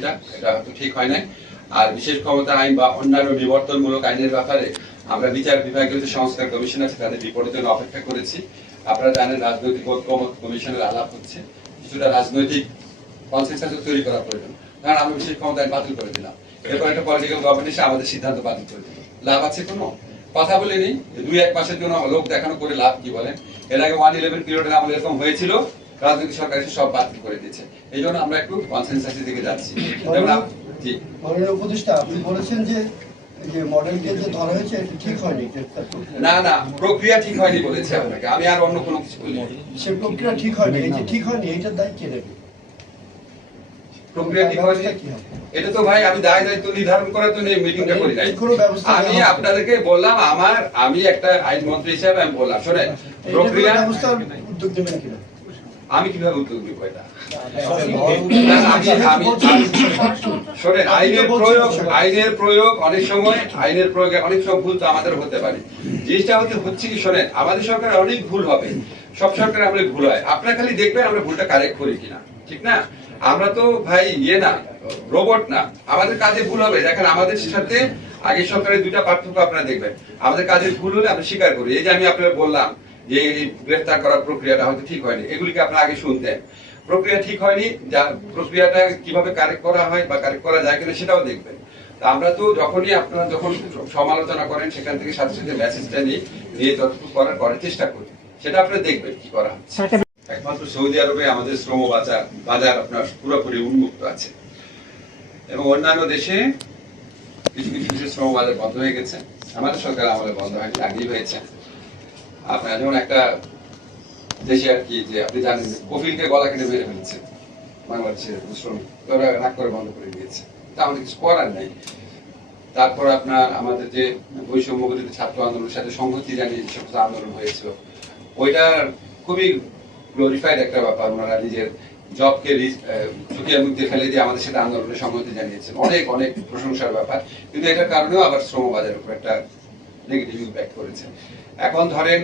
হয়তো ঠিক হয় নাই। আর বিশেষ ক্ষমতা আইন বা অন্যান্য বিবর্তনমূলক আইনের ব্যাপারে আমরা বিচার যে সংস্কার কমিশন আছে, তাদের রিপোর্টের জন্য অপেক্ষা করেছি। আপনারা জানেন রাজনৈতিক ঐক্যমত কমিশনের আলাপ হচ্ছে। কিছুটা রাজনৈতিক কনসেন্সাস তৈরি করা প্রয়োজন। কারণ আমরা বিশেষ ক্ষমতা আইন বাতিল করে দিলাম। এরপর একটা পলিটিক্যাল আমাদের সিদ্ধান্ত বাতিল করে দিল। লাভ আছে কোনো? কথা বলে দুই এক মাসের জন্য লোক দেখানো করে লাভ কি বলেন? এর আগে ওয়ান ইলেভেন পিরিয়ডে আমাদের এরকম হয়েছিল। রাজনৈতিক সরকার এসে সব বাতিল করে দিয়েছে। এই জন্য আমরা একটু কনসেন্সাসের দিকে যাচ্ছি। যেমন জি। মাননীয় উপদেষ্টা আপনি বলেছেন যে। না না প্রক্রিয়া ঠিক হয়নি বলেছে আপনাকে। আমি আর অন্য কোনো কিছু বলি সে প্রক্রিয়া ঠিক হয়নি এই যে ঠিক হয়নি এইটার দায় কে নেবে? প্রক্রিয়া ঠিক হয়নি? ব্যবস্থা কি হবে? এটা তো ভাই আমি দায় দায়িত্ব নির্ধারণ করার জন্য এই মিটিংটা করি নাই। এর কোনো ব্যবস্থা আমি আপনাদেরকে বললাম আমার আমি একটা আইন মন্ত্রী হিসেবে আমি বললাম শোনেন কোনো প্রক্রিয়া উদ্যোগ নেবেন কিনা? আমি কীভাবে উদ্যোগ নিব এটা? আইনের প্রয়োগ আইনের প্রয়োগ অনেক সময়, আইনের প্রয়োগে অনেক সময় ভুল তো আমাদের হতে পারে। জিনিসটা হচ্ছে কি, শোনেন, আমাদের অনেক ভুল হবে। সব আমাদের ভুল হয়। আপনারা খালি দেখবেন আমরা ভুলটা কারেক্ট করি কিনা, ঠিক না? আমরা তো ভাই ইয়ে না রোবট না। আমাদের কাজে ভুল হবে। দেখেন, আমাদের সাথে আগের সরকারের দুইটা পার্থক্য আপনারা দেখবেন। আমাদের কাজে ভুল হলে আমরা স্বীকার করি। এই যে আমি আপনাদের বললাম যে গ্রেফতার করার প্রক্রিয়াটা হয়তো ঠিক হয়নি। এগুলিকে আপনারা আগে শুনতেন। প্রক্রিয়া ঠিক হয়নি যা প্রক্রিয়াটা কীভাবে কারেক্ট করা হয় বা কারেক্ট করা যায় কিনা সেটাও দেখবেন। তা আমরা তো যখনই আপনারা যখন সমালোচনা করেন সেখান থেকে সাথে সাথে মেসেজটা নিয়ে নিয়ে যতটুকু করার করার চেষ্টা করি। সেটা আপনারা দেখবেন কি করা একমাত্র সৌদি আরবে আমাদের শ্রম বাজার বাজার আপনার পুরোপুরি উন্মুক্ত আছে। এবং অন্যান্য দেশে কিছু কিছু শ্রম বাজার বন্ধ হয়ে গেছে। আমাদের সরকার আমাদের বন্ধ হয়নি আগেই হয়েছে। আপনার যেমন একটা দেশে আর কি যে আপনি জানেন কফিলকে গলা কেটে ফেলছে বাংলাদেশের শ্রমিক। রাগ করে বন্ধ করে দিয়েছে। তা আমাদের কিছু করার নাই। তারপর আপনার আমাদের যে বৈষম্য ছাত্র আন্দোলনের সাথে সংহতি জানিয়ে যে সমস্ত আন্দোলন হয়েছিল, ওইটা খুবই গ্লোরিফাইড একটা ব্যাপার। ওনারা নিজের জবকে ঝুঁকির মধ্যে ফেলে দিয়ে আমাদের সাথে আন্দোলনে সংহতি জানিয়েছেন। অনেক অনেক প্রশংসার ব্যাপার। কিন্তু এটার কারণেও আবার শ্রম বাজারের উপর একটা নেগেটিভ ইম্প্যাক্ট করেছে। এখন ধরেন,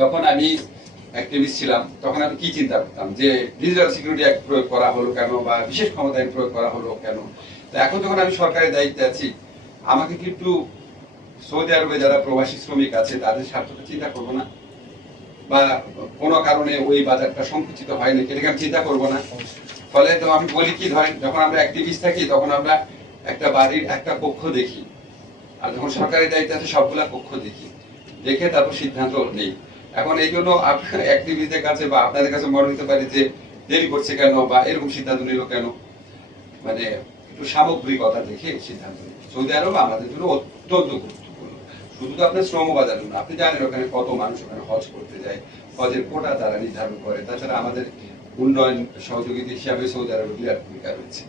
যখন আমি অ্যাক্টিভিস্ট ছিলাম, তখন আমি কি চিন্তা করতাম? যে ডিজিটাল সিকিউরিটি অ্যাক্ট প্রয়োগ করা হলো কেন বা বিশেষ ক্ষমতা আইন প্রয়োগ করা হলো কেন? তো এখন যখন আমি সরকারের দায়িত্বে আছি, আমাকে কিন্তু সৌদি আরবে যারা প্রবাসী শ্রমিক আছে, তাদের স্বার্থটা চিন্তা করব না? বা কোনো কারণে ওই বাজারটা সংকুচিত হয় নাকি, এটাকে আমি চিন্তা করব না। ফলে তো আমি বলি কি, ধরেন, যখন আমরা অ্যাক্টিভিস্ট থাকি, তখন আমরা একটা বাড়ির একটা পক্ষ দেখি। আর যখন সরকারি দায়িত্ব আছে, সবগুলা পক্ষ দেখি। দেখে তারপর সিদ্ধান্ত নেই। এখন এই জন্য অ্যাক্টিভিস্টদের কাছে বা আপনাদের কাছে মনে হতে পারে যে দেরি করছে কেন বা এরকম সিদ্ধান্ত নিল কেন? মানে একটু সামগ্রিকতা দেখে সিদ্ধান্ত নিই সৌদি আরব আমাদের জন্য অত্যন্ত গুরুত্বপূর্ণ। শুধু তো আপনার শ্রম বাজার না, আপনি জানেন ওখানে কত মানুষ ওখানে হজ করতে যায়, হজের কোটা তারা নির্ধারণ করে। তাছাড়া আমাদের উন্নয়ন সহযোগী হিসাবে সৌদি আরবের বিরাট ভূমিকা রয়েছে।